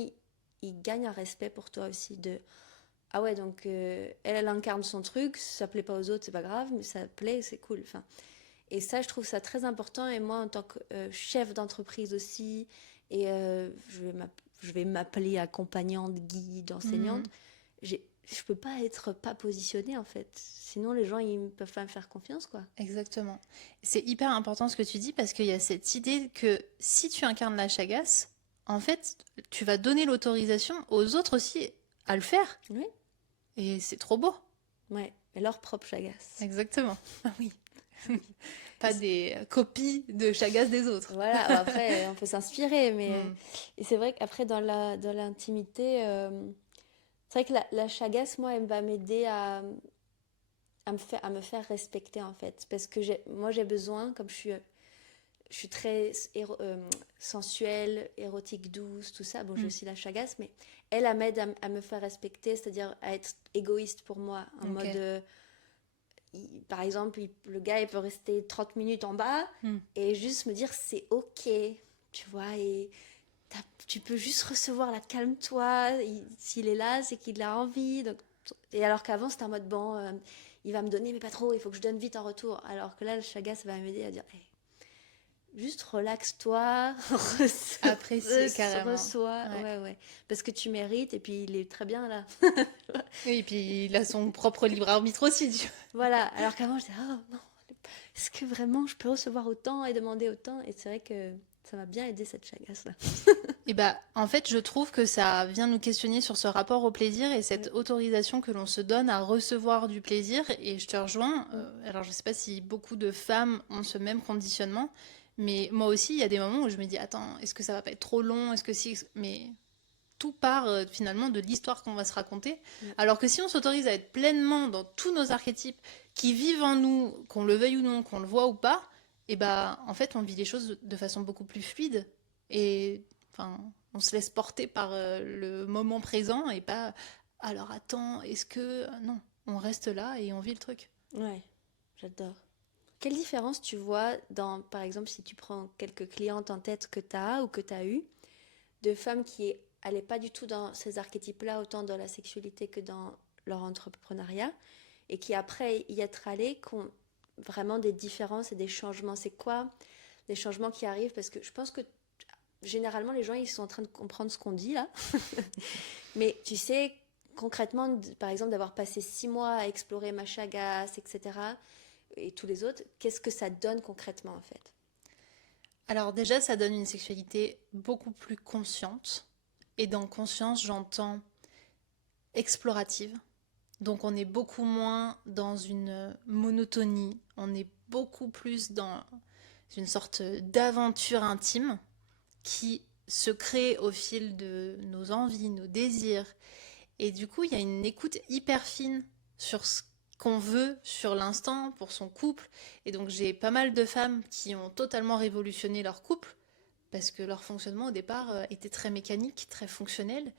ils gagnent un respect pour toi aussi, de ah ouais, donc elle incarne son truc, ça plaît pas aux autres, c'est pas grave, mais ça plaît, c'est cool. Enfin, et ça, je trouve ça très important. Et moi, en tant que chef d'entreprise aussi, et je vais m'appeler accompagnante, guide, enseignante, Mm. je peux pas être pas positionnée en fait. Sinon, les gens, ils ne peuvent pas me faire confiance, quoi. Exactement. C'est hyper important ce que tu dis parce qu'il y a cette idée que si tu incarnes la chagasse, en fait, tu vas donner l'autorisation aux autres aussi à le faire. Oui, Et c'est trop beau. ouais, mais leur propre chagasse. Exactement. Ah oui. Pas des copies de chagasse des autres. Voilà, bah après, on peut s'inspirer, mais Mm. et c'est vrai qu'après, dans l'intimité, c'est vrai que la chagasse, moi, elle va m'aider à me faire respecter, en fait. Parce que moi, j'ai besoin, comme je suis je suis très sensuelle, érotique, douce, tout ça. Bon, j'ai Mm. aussi la chagasse, mais elle m'aide à me faire respecter, c'est-à-dire à être égoïste pour moi, en Ok. mode, par exemple, le gars, il peut rester 30 minutes en bas Mm. et juste me dire c'est ok, tu vois, et tu peux juste recevoir la calme-toi, s'il est là, c'est qu'il a envie. Donc, et alors qu'avant, c'était en mode bon, il va me donner, mais pas trop, il faut que je donne vite en retour. Alors que là, le chaga, ça va m'aider à dire hey, juste relaxe-toi, Apprécier carrément. reçois, Ouais. ouais, ouais, parce que tu mérites, et puis il est très bien là. Oui, et puis il a son propre libre arbitre aussi. Voilà, alors qu'avant, j'étais oh non, est-ce que vraiment je peux recevoir autant et demander autant? Et c'est vrai que ça m'a bien aidé cette chagasse là. Et bah, en fait, je trouve que ça vient nous questionner sur ce rapport au plaisir et cette Mm, autorisation que l'on se donne à recevoir du plaisir. Et je te rejoins. mm, Alors, je sais pas si beaucoup de femmes ont ce même conditionnement, mais moi aussi, il y a des moments où je me dis, attends, est-ce que ça va pas être trop long? Est-ce que si... Mais tout part finalement de l'histoire qu'on va se raconter. mm. Alors que si on s'autorise à être pleinement dans tous nos archétypes qui vivent en nous, qu'on le veuille ou non, qu'on le voit ou pas, et bah en fait on vit les choses de façon beaucoup plus fluide et enfin on se laisse porter par le moment présent et pas alors attends est-ce que non on reste là et on vit le truc. Ouais, j'adore. Quelle différence tu vois dans, par exemple, si tu prends quelques clientes en tête que tu as ou que tu as eu, de femmes qui n'allaient pas du tout dans ces archétypes-là, autant dans la sexualité que dans leur entrepreneuriat, et qui après y être allées, qui ont vraiment des différences et des changements. C'est quoi les changements qui arrivent? Parce que je pense que généralement les gens ils sont en train de comprendre ce qu'on dit là, mais tu sais concrètement, par exemple, d'avoir passé 6 mois à explorer ma chagasse, etc., et tous les autres, qu'est-ce que ça donne concrètement en fait? Alors déjà ça donne une sexualité beaucoup plus consciente et dans conscience j'entends explorative. Donc on est beaucoup moins dans une monotonie, on est beaucoup plus dans une sorte d'aventure intime qui se crée au fil de nos envies, nos désirs. Et du coup, il y a une écoute hyper fine sur ce qu'on veut sur l'instant pour son couple. Et donc j'ai pas mal de femmes qui ont totalement révolutionné leur couple parce que leur fonctionnement au départ était très mécanique, très fonctionnel,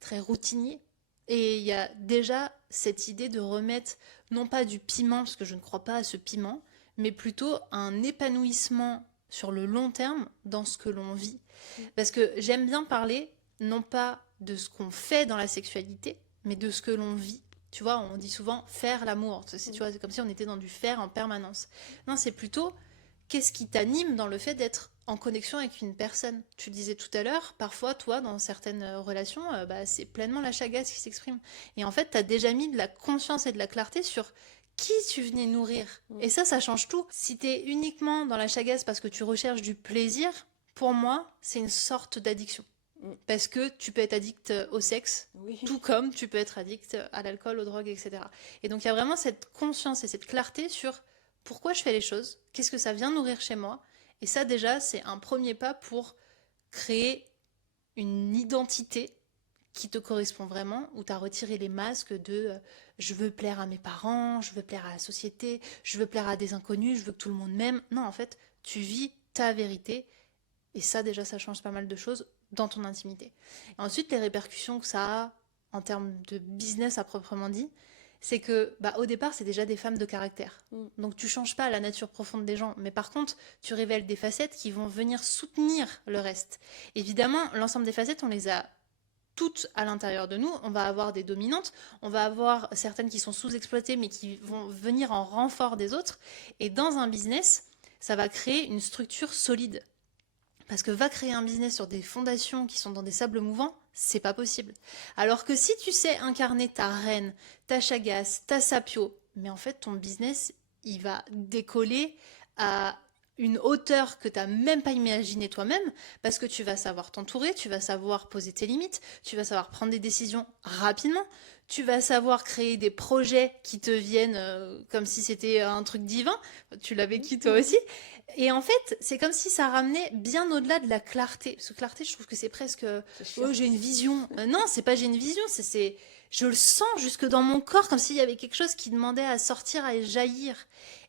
très routinier. Et il y a déjà cette idée de remettre, non pas du piment, parce que je ne crois pas à ce piment, mais plutôt un épanouissement sur le long terme dans ce que l'on vit. Parce que j'aime bien parler, non pas de ce qu'on fait dans la sexualité, mais de ce que l'on vit. Tu vois, on dit souvent faire l'amour. Tu vois, c'est comme si on était dans du faire en permanence. Non, c'est plutôt qu'est-ce qui t'anime dans le fait d'être en connexion avec une personne. Tu le disais tout à l'heure, parfois, toi, dans certaines relations, c'est pleinement la chagasse qui s'exprime. Et en fait, tu as déjà mis de la conscience et de la clarté sur qui tu venais nourrir. Et ça change tout. Si tu es uniquement dans la chagasse parce que tu recherches du plaisir, pour moi, c'est une sorte d'addiction. Parce que tu peux être addict au sexe, Oui. tout comme tu peux être addict à l'alcool, aux drogues, etc. Et donc il y a vraiment cette conscience et cette clarté sur pourquoi je fais les choses, qu'est-ce que ça vient nourrir chez moi. Et ça déjà, c'est un premier pas pour créer une identité qui te correspond vraiment, où tu as retiré les masques de je veux plaire à mes parents, je veux plaire à la société, je veux plaire à des inconnus, je veux que tout le monde m'aime. Non, en fait, tu vis ta vérité. Et ça, déjà, ça change pas mal de choses dans ton intimité. Et ensuite, les répercussions que ça a en termes de business à proprement dit, c'est que au départ, c'est déjà des femmes de caractère. Donc tu changes pas la nature profonde des gens, mais par contre, tu révèles des facettes qui vont venir soutenir le reste. Évidemment, l'ensemble des facettes, on les a toutes à l'intérieur de nous. On va avoir des dominantes, on va avoir certaines qui sont sous-exploitées, mais qui vont venir en renfort des autres. Et dans un business, ça va créer une structure solide. Parce que va créer un business sur des fondations qui sont dans des sables mouvants, c'est pas possible. Alors que si tu sais incarner ta reine, ta chagasse, ta sapio, mais en fait ton business, il va décoller à une hauteur que tu n'as même pas imaginé toi-même, parce que tu vas savoir t'entourer, tu vas savoir poser tes limites, tu vas savoir prendre des décisions rapidement, tu vas savoir créer des projets qui te viennent comme si c'était un truc divin. Tu l'as vécu toi aussi. Et en fait, c'est comme si ça ramenait bien au-delà de la clarté. Parce que clarté, je trouve que c'est presque C'est oh, chiant. j'ai une vision. Non, c'est pas j'ai une vision, je le sens jusque dans mon corps comme s'il y avait quelque chose qui demandait à sortir, à jaillir.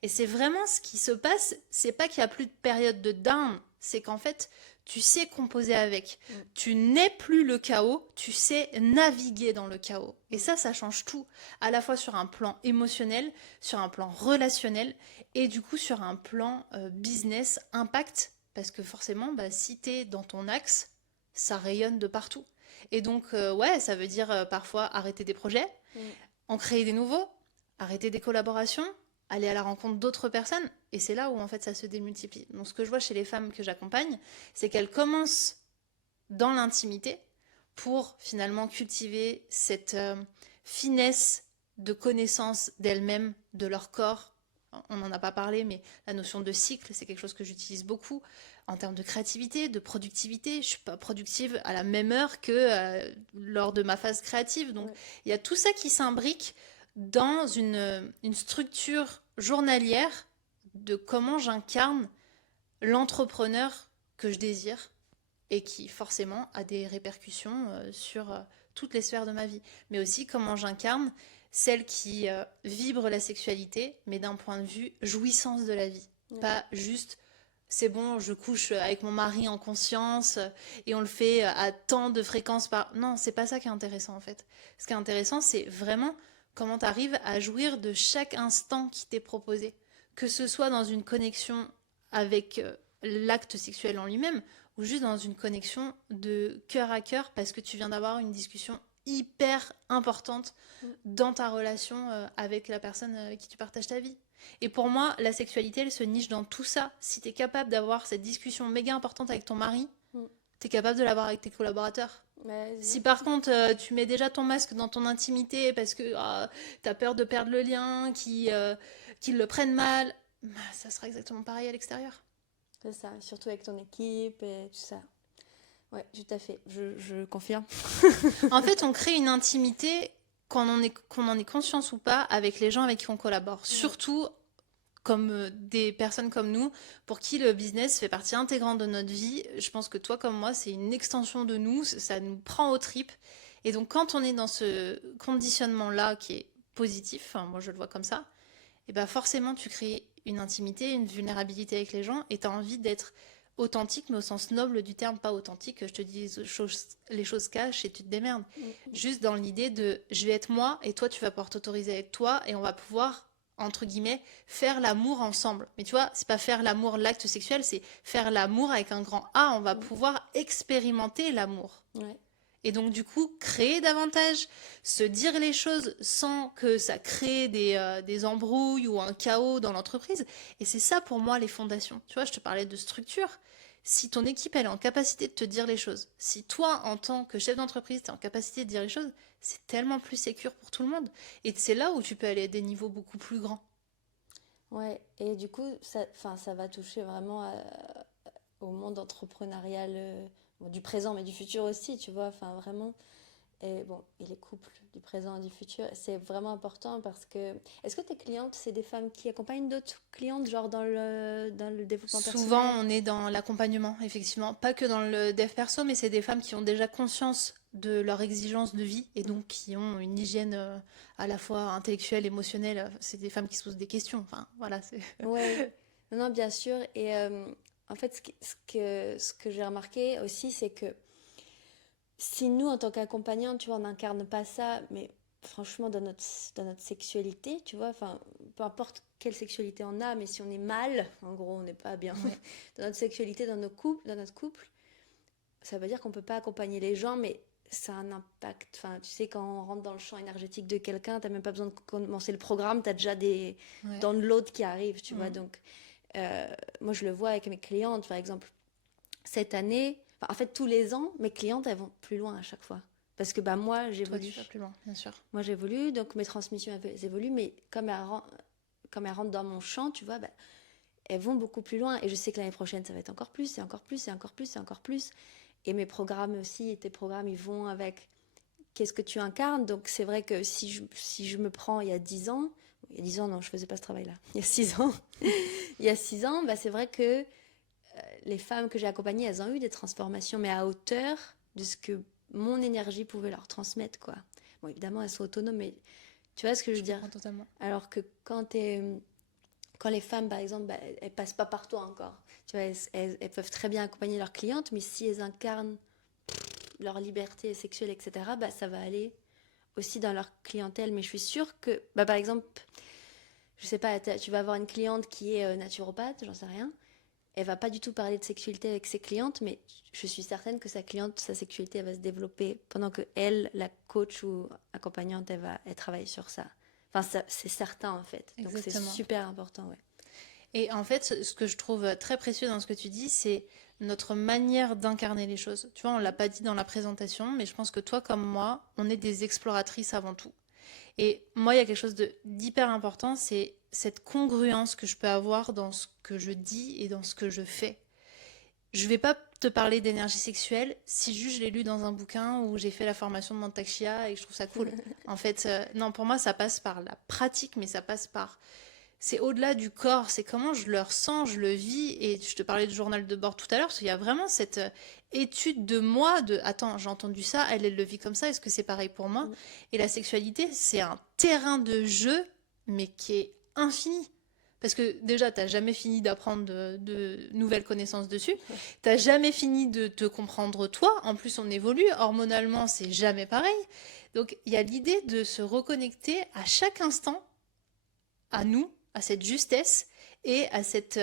Et c'est vraiment ce qui se passe. C'est pas qu'il y a plus de période de down, c'est qu'en fait, tu sais composer avec. Tu n'es plus le chaos, tu sais naviguer dans le chaos. Et ça change tout. À la fois sur un plan émotionnel, sur un plan relationnel et du coup sur un plan business, impact. Parce que forcément, bah, si tu es dans ton axe, ça rayonne de partout. Et donc, ouais, ça veut dire parfois arrêter des projets, en créer des nouveaux, arrêter des collaborations, aller à la rencontre d'autres personnes. Et c'est là où en fait ça se démultiplie. Donc ce que je vois chez les femmes que j'accompagne, c'est qu'elles commencent dans l'intimité pour finalement cultiver cette finesse de connaissance d'elles-mêmes, de leur corps. On n'en a pas parlé, mais la notion de cycle, c'est quelque chose que j'utilise beaucoup en termes de créativité, de productivité. Je ne suis pas productive à la même heure que lors de ma phase créative. Donc, il y a tout ça qui s'imbrique dans une structure journalière de comment j'incarne l'entrepreneur que je désire et qui forcément a des répercussions sur toutes les sphères de ma vie. Mais aussi comment j'incarne celle qui vibre la sexualité, mais d'un point de vue jouissance de la vie. Pas juste, c'est bon, je couche avec mon mari en conscience et on le fait à tant de fréquences par... Non, c'est pas ça qui est intéressant en fait. Ce qui est intéressant, c'est vraiment comment tu arrives à jouir de chaque instant qui t'est proposé. Que ce soit dans une connexion avec l'acte sexuel en lui-même, ou juste dans une connexion de cœur à cœur parce que tu viens d'avoir une discussion hyper importante dans ta relation avec la personne avec qui tu partages ta vie. Et pour moi, la sexualité, elle se niche dans tout ça. Si tu es capable d'avoir cette discussion méga importante avec ton mari, tu es capable de l'avoir avec tes collaborateurs. Si par contre tu mets déjà ton masque dans ton intimité parce que tu as peur de perdre le lien, qu'ils le prennent mal, bah, ça sera exactement pareil à l'extérieur. C'est ça, surtout avec ton équipe et tout ça. Ouais, tout à fait, je confirme. En fait, on crée une intimité qu'on en ait conscience ou pas avec les gens avec qui on collabore. Surtout comme des personnes comme nous, pour qui le business fait partie intégrante de notre vie. Je pense que toi comme moi, c'est une extension de nous, ça nous prend aux tripes. Et donc quand on est dans ce conditionnement-là qui est positif, enfin, moi je le vois comme ça, et ben forcément tu crées une intimité, une vulnérabilité avec les gens et tu as envie d'être authentique, mais au sens noble du terme, pas authentique, je te dis les choses cachent et tu te démerdes. Juste dans l'idée de je vais être moi et toi tu vas pouvoir t'autoriser à être toi et on va pouvoir entre guillemets, faire l'amour ensemble. Mais tu vois, c'est pas faire l'amour, l'acte sexuel, c'est faire l'amour avec un grand A. On va pouvoir expérimenter l'amour. Et donc, du coup, créer davantage, se dire les choses sans que ça crée des embrouilles ou un chaos dans l'entreprise. Et c'est ça, pour moi, les fondations. Tu vois, je te parlais de structure. Si ton équipe, elle est en capacité de te dire les choses, si toi, en tant que chef d'entreprise, tu es en capacité de dire les choses, c'est tellement plus sécure pour tout le monde. Et c'est là où tu peux aller à des niveaux beaucoup plus grands. Ouais, et du coup, ça va toucher vraiment au monde entrepreneurial du présent, mais du futur aussi, tu vois. Enfin, vraiment. Et bon, et les couples du présent et du futur, c'est vraiment important parce que... Est-ce que tes clientes, c'est des femmes qui accompagnent d'autres clientes, genre dans le développement Souvent, personnel? on est dans l'accompagnement, effectivement. Pas que dans le dev perso, mais c'est des femmes qui ont déjà conscience de leur exigence de vie et donc qui ont une hygiène à la fois intellectuelle, émotionnelle. C'est des femmes qui se posent des questions. Enfin, voilà. Ouais, non, non, bien sûr. Et en fait, ce que j'ai remarqué aussi, c'est que si nous, en tant qu'accompagnants, tu vois, on n'incarne pas ça, mais franchement, dans notre sexualité, tu vois, enfin, peu importe quelle sexualité on a, mais si on est mal, en gros, on n'est pas bien Ouais. dans notre sexualité, dans notre couple, ça veut dire qu'on peut pas accompagner les gens, mais ça a un impact. Enfin, tu sais, quand on rentre dans le champ énergétique de quelqu'un, t'as même pas besoin de commencer le programme, t'as déjà des Ouais. downloads qui arrivent, tu vois. Mm. Donc, moi, je le vois avec mes clientes, par exemple. Cette année, enfin, en fait, tous les ans, mes clientes, elles vont plus loin à chaque fois. Parce que bah, moi, Toi, j'évolue. tu vas plus loin, bien sûr. Moi, j'évolue, donc mes transmissions elles évoluent, mais comme elles rentrent dans mon champ, tu vois, bah, elles vont beaucoup plus loin. Et je sais que l'année prochaine, ça va être encore plus, et encore plus, et encore plus, et encore plus. Et mes programmes aussi, et tes programmes, ils vont avec qu'est-ce que tu incarnes. Donc c'est vrai que si je me prends il y a 10 ans, il y a 10 ans, non, je faisais pas ce travail-là. Il y a 6 ans, il y a 6 ans, bah, c'est vrai que les femmes que j'ai accompagnées, elles ont eu des transformations, mais à hauteur de ce que mon énergie pouvait leur transmettre, quoi. Bon, évidemment, elles sont autonomes, mais tu vois ce que je Je veux dire? comprends totalement. Alors que quand les femmes, par exemple, bah, elles passent pas par toi encore. Tu vois, elles peuvent très bien accompagner leurs clientes, mais si elles incarnent leur liberté sexuelle, etc., bah, ça va aller aussi dans leur clientèle. Mais je suis sûre que, bah, par exemple, je sais pas, tu vas avoir une cliente qui est naturopathe, j'en sais rien. Elle va pas du tout parler de sexualité avec ses clientes, mais je suis certaine que sa sexualité, elle va se développer pendant que elle, la coach ou accompagnante, elle travaille sur ça. Enfin, c'est certain en fait. Donc c'est Exactement. super important, ouais. Et en fait, ce que je trouve très précieux dans ce que tu dis, c'est notre manière d'incarner les choses. Tu vois, on l'a pas dit dans la présentation, mais je pense que toi comme moi, on est des exploratrices avant tout. Et moi, il y a quelque chose d'hyper important, c'est cette congruence que je peux avoir dans ce que je dis et dans ce que je fais. Je vais pas te parler d'énergie sexuelle si juste je l'ai lu dans un bouquin ou j'ai fait la formation de Mantak Chia et que je trouve ça cool. En fait, non, pour moi, ça passe par la pratique, mais ça passe par c'est au-delà du corps, c'est comment je le ressens, je le vis. Et je te parlais du journal de bord tout à l'heure, parce qu'il y a vraiment cette étude de moi, de attends, j'ai entendu ça, elle le vit comme ça, est-ce que c'est pareil pour moi? Mm. Et la sexualité, c'est un terrain de jeu, mais qui est infini. Parce que déjà, t'as jamais fini d'apprendre de nouvelles connaissances dessus. T'as jamais fini de te comprendre toi. En plus, on évolue. Hormonalement, c'est jamais pareil. Donc, il y a l'idée de se reconnecter à chaque instant à nous, à cette justesse et à cette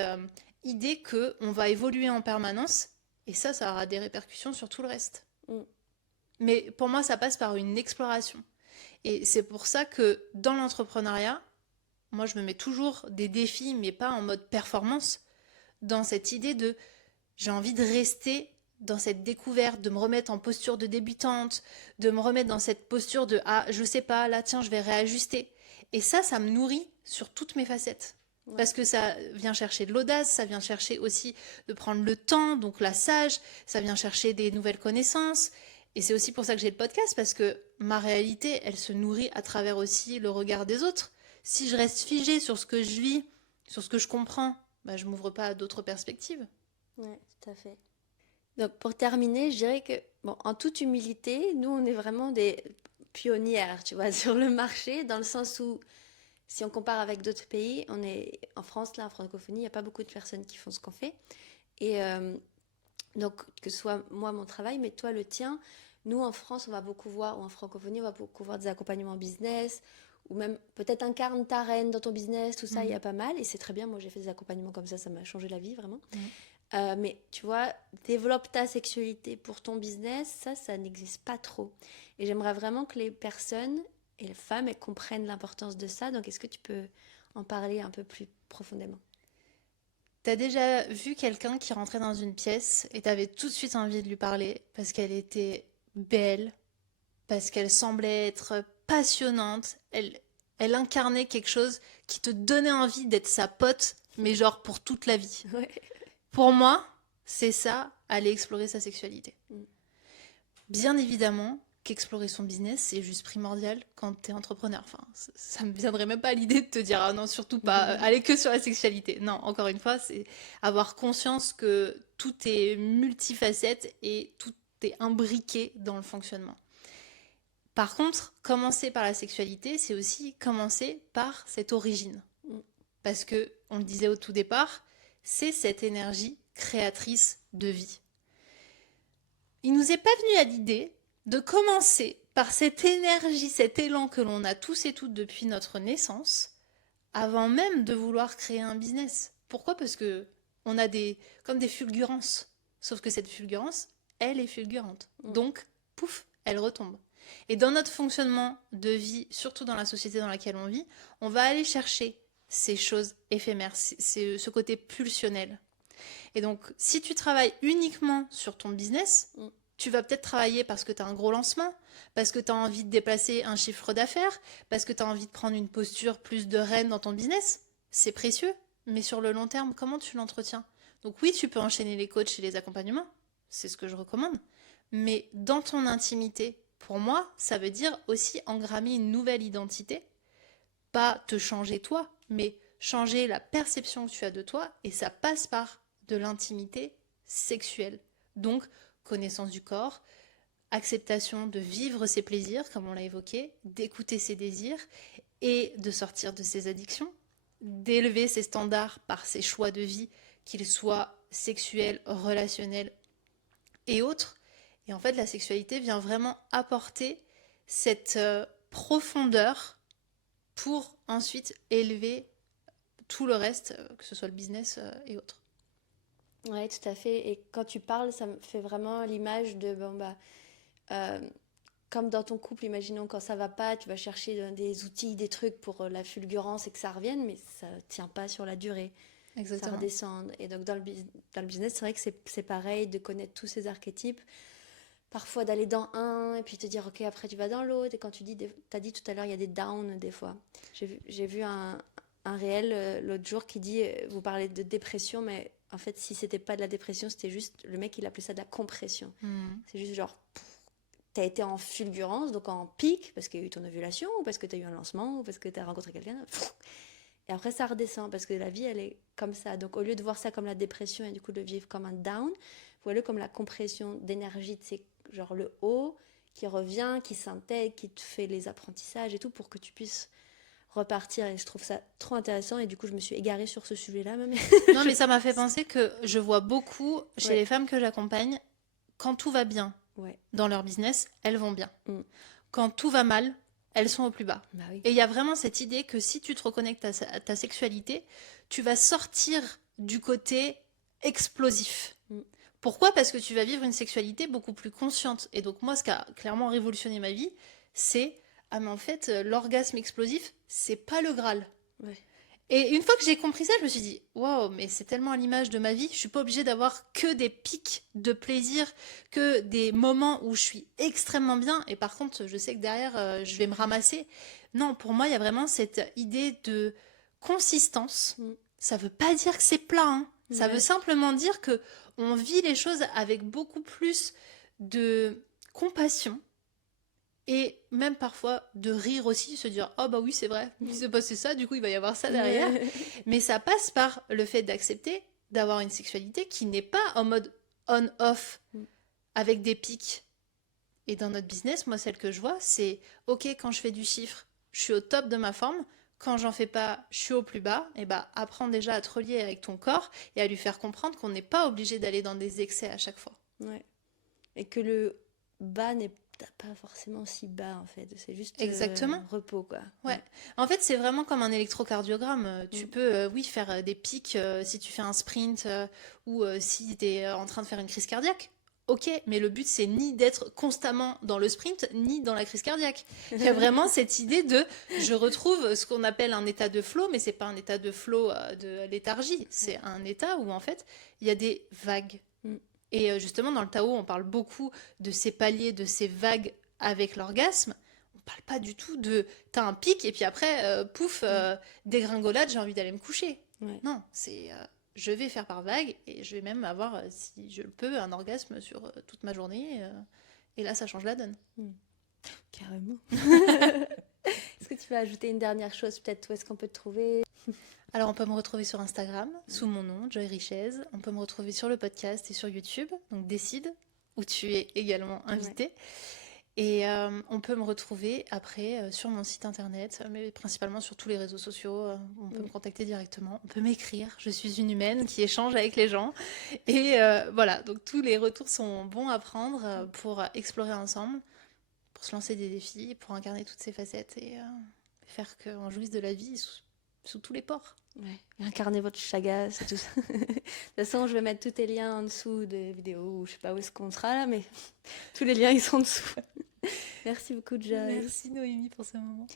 idée que on va évoluer en permanence. Et ça aura des répercussions sur tout le reste. Mm. Mais pour moi, ça passe par une exploration. Et c'est pour ça que dans l'entrepreneuriat, moi, je me mets toujours des défis, mais pas en mode performance, dans cette idée de j'ai envie de rester dans cette découverte, de me remettre en posture de débutante, de me remettre dans cette posture de ah, je sais pas, là, tiens, je vais réajuster. Et ça me nourrit sur toutes mes facettes. Ouais. Parce que ça vient chercher de l'audace, ça vient chercher aussi de prendre le temps, donc la sage, ça vient chercher des nouvelles connaissances. Et c'est aussi pour ça que j'ai le podcast, parce que ma réalité, elle se nourrit à travers aussi le regard des autres. Si je reste figée sur ce que je vis, sur ce que je comprends, bah, je m'ouvre pas à d'autres perspectives. Ouais, tout à fait. Donc pour terminer, je dirais que, bon, en toute humilité, nous, on est vraiment des pionnières, tu vois, sur le marché, dans le sens où, si on compare avec d'autres pays, on est en France, là, en francophonie, il n'y a pas beaucoup de personnes qui font ce qu'on fait. Et donc, que ce soit moi, mon travail, mais toi, le tien, nous, en France, on va beaucoup voir, ou en francophonie, on va beaucoup voir des accompagnements business, ou même peut-être incarne ta reine dans ton business, tout ça, il y a pas mal. Et c'est très bien, moi, j'ai fait des accompagnements comme ça m'a changé la vie, vraiment. Mais tu vois, développe ta sexualité pour ton business, ça n'existe pas trop. Et j'aimerais vraiment que les personnes et les femmes elles comprennent l'importance de ça. Donc, est-ce que tu peux en parler un peu plus profondément? T'as déjà vu quelqu'un qui rentrait dans une pièce et t'avais tout de suite envie de lui parler parce qu'elle était belle, parce qu'elle semblait être passionnante, elle incarnait quelque chose qui te donnait envie d'être sa pote, mais genre pour toute la vie. Ouais. Pour moi, c'est ça, aller explorer sa sexualité. Mm. Bien évidemment qu'explorer son business, c'est juste primordial quand t'es entrepreneur. Enfin, ça me viendrait même pas à l'idée de te dire, ah non, surtout pas, aller que sur la sexualité. Non, encore une fois, c'est avoir conscience que tout est multifacette et tout est imbriqué dans le fonctionnement. Par contre, commencer par la sexualité, c'est aussi commencer par cette origine. Mm. Parce que, on le disait au tout départ, c'est cette énergie créatrice de vie. Il nous est pas venu à l'idée de commencer par cette énergie, cet élan que l'on a tous et toutes depuis notre naissance, avant même de vouloir créer un business. Pourquoi? Parce que on a comme des fulgurances. Sauf que cette fulgurance, elle est fulgurante. Donc, pouf, elle retombe. Et dans notre fonctionnement de vie, surtout dans la société dans laquelle on vit, on va aller chercher ces choses éphémères, c'est ce côté pulsionnel. Et donc, si tu travailles uniquement sur ton business, tu vas peut-être travailler parce que tu as un gros lancement, parce que tu as envie de déplacer un chiffre d'affaires, parce que tu as envie de prendre une posture plus de reine dans ton business. C'est précieux, mais sur le long terme, comment tu l'entretiens? Donc oui, tu peux enchaîner les coachs et les accompagnements, c'est ce que je recommande, mais dans ton intimité, pour moi, ça veut dire aussi engrammer une nouvelle identité, pas te changer toi, mais changer la perception que tu as de toi, et ça passe par de l'intimité sexuelle. Donc, connaissance du corps, acceptation de vivre ses plaisirs, comme on l'a évoqué, d'écouter ses désirs et de sortir de ses addictions, d'élever ses standards par ses choix de vie, qu'ils soient sexuels, relationnels et autres. Et en fait, la sexualité vient vraiment apporter cette profondeur pour ensuite élever tout le reste, que ce soit le business et autres. Ouais, tout à fait. Et quand tu parles, ça me fait vraiment l'image de, bon, bah, euh, comme dans ton couple, imaginons quand ça va pas, tu vas chercher des outils, des trucs pour la fulgurance et que ça revienne, mais ça tient pas sur la durée. Ça Exactement. redescend. Et donc dans le business, c'est vrai que c'est pareil de connaître tous ces archétypes. Parfois d'aller dans un et puis te dire, ok, après tu vas dans l'autre. Et quand tu as dit tout à l'heure, il y a des downs des fois. J'ai vu un réel l'autre jour qui dit, vous parlez de dépression, mais en fait, si c'était pas de la dépression, c'était juste, le mec, il appelait ça de la compression. C'est juste genre, t'as été en fulgurance, donc en pic, parce qu'il y a eu ton ovulation, ou parce que t'as eu un lancement, ou parce que t'as rencontré quelqu'un. Et après, ça redescend, parce que la vie, elle est comme ça. Donc, au lieu de voir ça comme la dépression et du coup de le vivre comme un down, vois-le comme la compression d'énergie, c'est genre le haut qui revient, qui s'intègre, qui te fait les apprentissages et tout pour que tu puisses repartir. Et je trouve ça trop intéressant. Et du coup, je me suis égarée sur ce sujet-là même. Non, mais ça m'a fait penser que je vois beaucoup chez Ouais. les femmes que j'accompagne, quand tout va bien Ouais. dans leur business, elles vont bien. Mm. Quand tout va mal, elles sont au plus bas. Bah oui. Et il y a vraiment cette idée que si tu te reconnectes à ta sexualité, tu vas sortir du côté explosif. Mm. Pourquoi? Parce que tu vas vivre une sexualité beaucoup plus consciente. Et donc moi, ce qui a clairement révolutionné ma vie, c'est, ah mais en fait, l'orgasme explosif, c'est pas le Graal. Ouais. Et une fois que j'ai compris ça, je me suis dit, waouh, mais c'est tellement à l'image de ma vie, je suis pas obligée d'avoir que des pics de plaisir, que des moments où je suis extrêmement bien, et par contre, je sais que derrière, je vais me ramasser. Non, pour moi, il y a vraiment cette idée de consistance. Mm. Ça veut pas dire que c'est plat, hein. Ça Ouais. veut simplement dire que on vit les choses avec beaucoup plus de compassion, et même parfois de rire aussi, se dire oh bah oui c'est vrai, il s'est passé ça, du coup il va y avoir ça derrière. Mais ça passe par le fait d'accepter d'avoir une sexualité qui n'est pas en mode on-off Mm. avec des pics. Et dans notre business, moi celle que je vois, c'est ok, quand je fais du chiffre, je suis au top de ma forme. Quand j'en fais pas, je suis au plus bas. Et bah apprends déjà à te relier avec ton corps et à lui faire comprendre qu'on n'est pas obligé d'aller dans des excès à chaque fois. Ouais. Et que le bas n'est pas forcément si bas en fait. C'est juste Exactement. repos quoi. Ouais. En fait, c'est vraiment comme un électrocardiogramme. Tu Mm. peux, oui, faire des pics si tu fais un sprint ou si tu es en train de faire une crise cardiaque. Ok, mais le but, c'est ni d'être constamment dans le sprint, ni dans la crise cardiaque. Il y a vraiment cette idée de, je retrouve ce qu'on appelle un état de flow, mais c'est pas un état de flow de léthargie. C'est un état où, en fait, il y a des vagues. Mm. Et justement, dans le Tao, on parle beaucoup de ces paliers, de ces vagues avec l'orgasme. On parle pas du tout de t'as un pic et puis après, pouf, dégringolade, j'ai envie d'aller me coucher. Ouais. Non, c'est je vais faire par vague et je vais même avoir, si je le peux, un orgasme sur toute ma journée. Et là, ça change la donne. Carrément. Est-ce que tu veux ajouter une dernière chose peut-être? Où est-ce qu'on peut te trouver? Alors, on peut me retrouver sur Instagram sous mon nom, Joy Richez. On peut me retrouver sur le podcast et sur YouTube. Donc, décide, où tu es également invité. Ouais. Et on peut me retrouver après sur mon site internet, mais principalement sur tous les réseaux sociaux. On peut me contacter directement. On peut m'écrire. Je suis une humaine qui échange avec les gens. Et voilà, donc tous les retours sont bons à prendre pour explorer ensemble, pour se lancer des défis, pour incarner toutes ces facettes et faire qu'on jouisse de la vie sous tous les pores. Ouais. Incarnez votre chaga, c'est tout ça. De toute façon, je vais mettre tous tes liens en dessous des vidéos, ou je sais pas où est-ce qu'on sera là, mais tous les liens ils sont en dessous. Merci beaucoup, Joy. Merci Noémie pour ce moment.